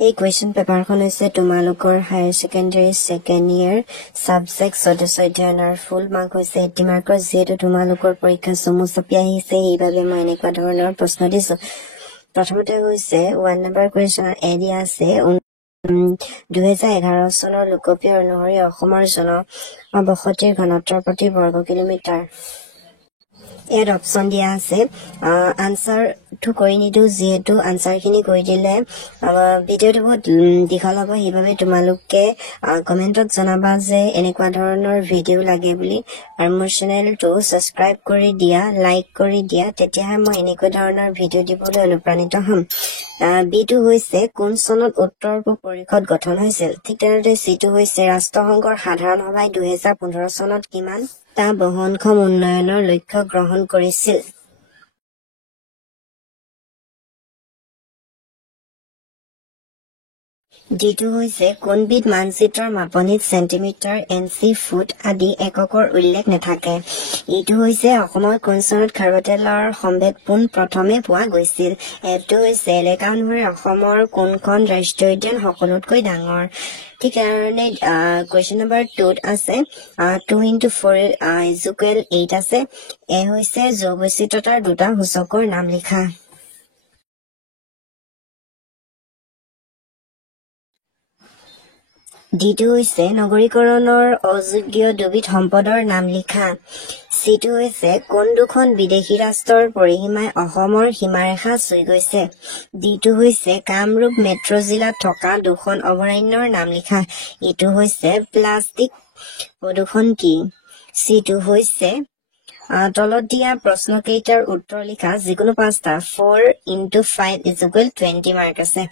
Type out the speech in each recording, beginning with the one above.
এই কোৱেশ্চন পেপাৰখন হৈছে তোমালোকৰ হায়াৰ সেকেন্ডাৰী সেকেন্ড ইয়াৰ সাবজেক্ট সদস্য অধ্যয়নৰ ফুল মাৰ্ক হৈছে 80 মাৰ্কৰ যেটো তোমালোকৰ পৰীক্ষা চমু চপি আহিছে এইভাবে মই এনেকুৱা ধৰণৰ প্ৰশ্ন দিছো প্ৰথমতে হৈছে 1 নম্বৰ কোৱেশ্চন এৰিয়া আছে 2011 চনৰ লোকপ্ৰিয় অনুসৰি অসমৰ জনবসতিৰ ঘনত্বৰ প্ৰতি বৰ্গ কিলোমিটাৰ এৰ অপশন দিয়া আছে আনসাৰ টু কৰি নিদু যেহেতু আনসাৰ খিনি কৰি দিলে ভিডিওটো বহুত দীঘল হ'ব সেইভাবে তোমালোকে কমেন্টত জনাবা যে এনেকুৱা ধৰণৰ ভিডিও লাগে বুলি আৰু মোৰ চেনেলটো সাবস্ক্ৰাইব কৰি দিয়া লাইক কৰি দিয়া তেতিয়াহে মই এনেকুৱা ধৰণৰ ভিডিও দিবলৈ অনুপ্ৰাণিত হ'ম বিটো হৈছে কোন চনত উত্তৰ পূব পৰিষদ গঠন হৈছিল ঠিক তেনেদৰে সিটো হৈছে ৰাষ্ট্ৰসংঘৰ সাধাৰণ সভাই 2015 চনত কিমান তা বহনক্ষম উন্নয়নৰ লক্ষ্য গ্ৰহণ কৰিছিল যেটো হৈছে কোনবিধ মানচিত্ৰৰ মাপনিত সেন্টিমিটাৰ এনচি ফুট আদি এককৰ উল্লেখ নাথাকে এইটো হৈছে অসমৰ কোন চনত খাৰুৱা সম্ভেদ পোন প্ৰথমে পোৱা গৈছিল এটো হৈছে এলেকা অনুসৰি অসমৰ কোনখন ৰাষ্ট্ৰীয় উদ্যান সকলোতকৈ ডাঙৰ ঠিক কাৰণে কোৱেশ্চন নম্বৰ 2 আছে 2 * 4 = 8 আছে এ হৈছে জৈৱবৈচিত্ৰ্যতাৰ দুটা সূচকৰ নাম লিখা ডিটো হৈছে নগৰীকৰণৰ অযোগ্য দুবিধ সম্পদৰ নাম লিখা সিটো হৈছে কোন দুখন বিদেশী ৰাষ্ট্ৰৰ পৰিসীমাই অসমৰ সীমাৰেখা চুই গৈছে ডিটো হৈছে কামৰূপ মেট্ৰ' জিলাত থকা দুখন অভয়াৰণ্যৰ নাম লিখা ইটো হৈছে প্লাষ্টিক প্ৰদূষণ কি সিটো হৈছে তলত দিয়া প্ৰশ্ন কেইটাৰ উত্তৰ লিখা যিকোনো পাঁচটা 4 * 5 = 20 মাৰ্ক আছে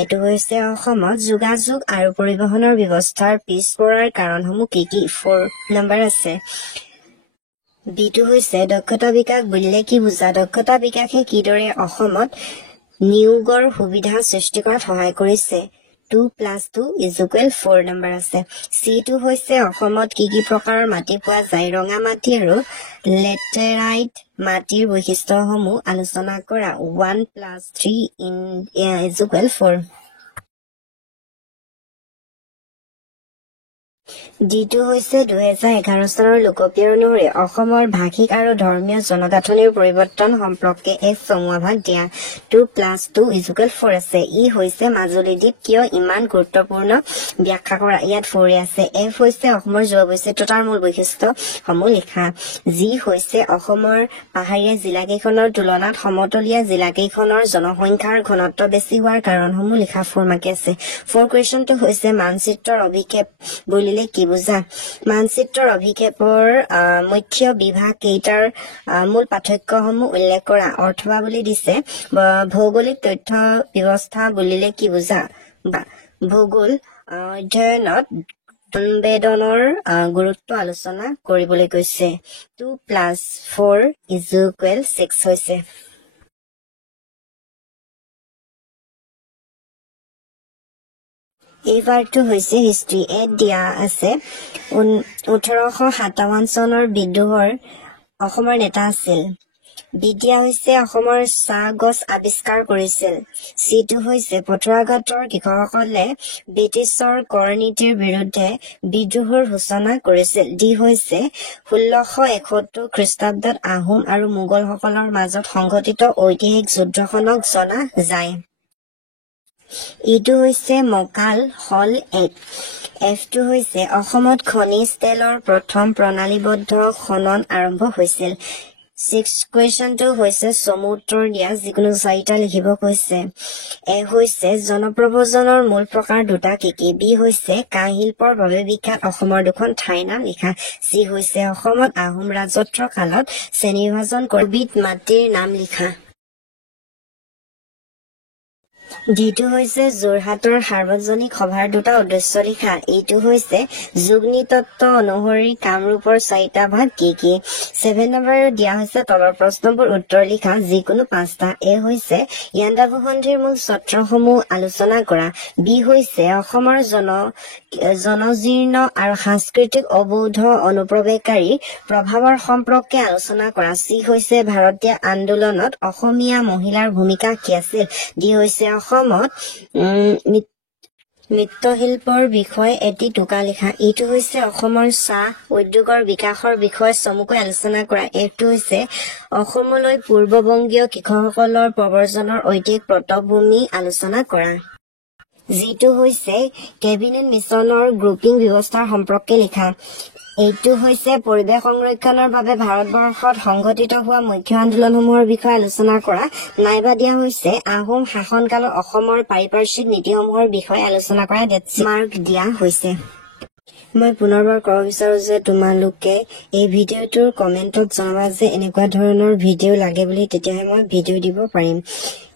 এটো হৈছে অসমত যোগাযোগ আৰু পৰিবহনৰ ব্যৱস্থাৰ পিছপৰাৰ কাৰণসমূহ কি কি 4 নম্বৰ আছে বিটো হৈছে দক্ষতা বিকাশ বুলিলে কি বুজা দক্ষতা বিকাশে কিদৰে অসমত নিয়োগৰ সুবিধা সৃষ্টি কৰাত সহায় কৰিছে 2 + 2 = 4 নম্বৰ আছে সিটো হৈছে অসমত কি কি প্ৰকাৰৰ মাটি পোৱা যায় ৰঙা মাটি আৰু লেটেৰাইট মাটিৰ বৈশিষ্ট্যসমূহ আলোচনা কৰা 1 + 3 = 4 ডিটো হৈছে 2011 চনৰ লোকপ্ৰিয় অনুসৰি অসমৰ ভাষিক আৰু ধৰ্মীয় জনগাঁথনিৰ পৰিৱৰ্তন সম্পৰ্কে এক চমুৱা ভাগ দিয়া 2 + 2 = 4 আছে ই হৈছে মাজুলী দ্বীপ কিয় ইমান গুৰুত্বপূৰ্ণ ব্যাখ্যা কৰা ইয়াত 4 আছে এফ হৈছে অসমৰ জৈৱবৈচিত্ৰ্যতাৰ মূল বৈশিষ্ট্য সমূহ লিখা জি হৈছে অসমৰ পাহাৰীয়া জিলাকেইখনৰ তুলনাত সমতলীয়া জিলাকেইখনৰ জনসংখ্যাৰ ঘনত্ব বেছি হোৱাৰ কাৰণসমূহ লিখা 4 মাৰ্ক আছে 4 কুৱেশ্যনটো হৈছে মানচিত্ৰৰ অভিক্ষেপ বুলিলে কি বুজা মানচিত্ৰৰ অভিক্ষেপৰ মুখ্য বিভাগ কেইটাৰ মূল পাৰ্থক্যসমূহ উল্লেখ কৰা অথবা বুলি দিছে ভৌগোলিক তথ্য ব্যৱস্থা বুলিলে কি বুজা বা ভূগোল অধ্যয়নত সংবেদনৰ গুৰুত্ব আলোচনা কৰিবলৈ কৈছে 2 + 4 = 6 হৈছে এই পাৰ্টটো হৈছে হিষ্ট্ৰী এড দিয়া আছে 1857 চনৰ বিদ্ৰোহৰ অসমৰ নেতা আছিল বিদ্যা হৈছে অসমৰ চাহ গছ আৱিষ্কাৰ কৰিছিল সিটো হৈছে পথুৱাঘাটৰ কৃষকসকলে ব্ৰিটিছৰ কৰ নীতিৰ বিৰুদ্ধে বিদ্ৰোহৰ সূচনা কৰিছিল ডি হৈছে 1671 খ্ৰীষ্টাব্দত আহোম আৰু মোগলসকলৰ মাজত সংঘটিত ঐতিহাসিক যুদ্ধখনক জনা যায় ইটো হৈছে মকাল হল এফটো হৈছে অসমত খনিজ তেলৰ প্ৰথম প্ৰণালীবদ্ধ খনন আৰম্ভ হৈছিল 6 কুৱেশ্যনটো হৈছে চমু উত্তৰ দিয়া যিকোনো 4টা লিখিব কৈছে এ হৈছে জনপ্ৰব্ৰজনৰ মূল প্ৰকাৰ দুটা কি কি বি হৈছে কাঁহ শিল্পৰ বাবে বিখ্যাত অসমৰ দুখন ঠাইৰ নাম লিখা চি হৈছে অসমত আহোম ৰাজত্বৰ কালত শ্ৰেণীবিভাজন কৰবিধ মাটিৰ নাম লিখা ডিটো হৈছে যোৰহাটৰ সাৰ্বজনিক সভাৰ দুটা উদ্দেশ্য লিখা এইটো হৈছে যুগনীতত্ত্ব অনুসৰি কামৰূপৰ 4টা ভাগ কি কি 7 নম্বৰ দিয়া হৈছে তলৰ প্ৰশ্নবোৰ উত্তৰ লিখা যিকোনো 5টা এ হৈছে ইয়াণ্ডাবু সন্ধিৰ মূল চৰ্তসমূহ আলোচনা কৰা বি হৈছে অসমৰ জনজীৰ্ণ আৰু সাংস্কৃতিক অবৌধ অনুপ্ৰৱেশকাৰী প্ৰভাৱৰ সম্পৰ্কে আলোচনা কৰা চি হৈছে ভাৰতীয় আন্দোলনত অসমীয়া মহিলাৰ ভূমিকা কি আছিল ডি হৈছে অসমত মৃৎশিল্পৰ বিষয়ে এটি টোকা লিখা। এইটো হৈছে অসমৰ চাহ উদ্যোগৰ বিকাশৰ বিষয়ে চমুকৈ আলোচনা কৰা। এইটো হৈছে অসমলৈ পূৰ্ববংগীয় কৃষকসকলৰ প্ৰব্ৰজনৰ ঐতিহাসিক পটভূমি আলোচনা কৰা। যিটো হৈছে কেবিনেট মিছনৰ গ্ৰুপিং ব্যৱস্থাৰ সম্পৰ্কে লিখা। এইটো হৈছে পৰিৱেশ সংৰক্ষণৰ বাবে ভাৰতবৰ্ষত সংঘটিত হোৱা মুখ্য আন্দোলনসমূহৰ বিষয়ে আলোচনা কৰা। নাইবা দিয়া হৈছে আহোম শাসনকালত অসমৰ পাৰিপাৰ্শ্বিক নীতিসমূহৰ বিষয়ে আলোচনা কৰা। মাৰ্ক দিয়া হৈছে। মই পুনৰবাৰ ক'ব বিচাৰো যে তোমালোকে এই ভিডিঅ'টোৰ কমেণ্টত জনাবা যে এনেকুৱা ধৰণৰ ভিডিঅ' লাগে বুলি, তেতিয়াহে মই ভিডিঅ' দিব পাৰিম।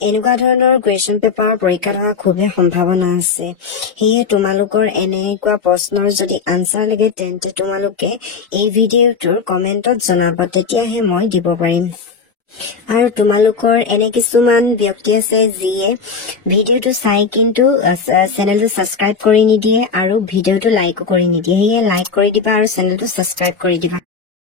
এনেকুৱা ধৰণৰ কুৱেশ্যন পেপাৰ পৰীক্ষাত অহা খুবেই সম্ভাৱনা আছে। সেয়ে তোমালোকৰ এনেকুৱা প্ৰশ্নৰ যদি আনচাৰ লাগে তেন্তে তোমালোকে এই ভিডিঅ'টোৰ কমেণ্টত জনাবা, তেতিয়াহে মই দিব পাৰিম। আৰু তোমালোকৰ এনে কিছুমান ব্যক্তি আছে যিয়ে ভিডিঅ'টো চাই কিন্তু চেনেলটো ছাবস্ক্ৰাইব কৰি নিদিয়ে আৰু ভিডিঅ'টো লাইকো কৰি নিদিয়ে। সেয়ে লাইক কৰি দিবা আৰু চেনেলটো ছাবস্ক্ৰাইব কৰি দিবা।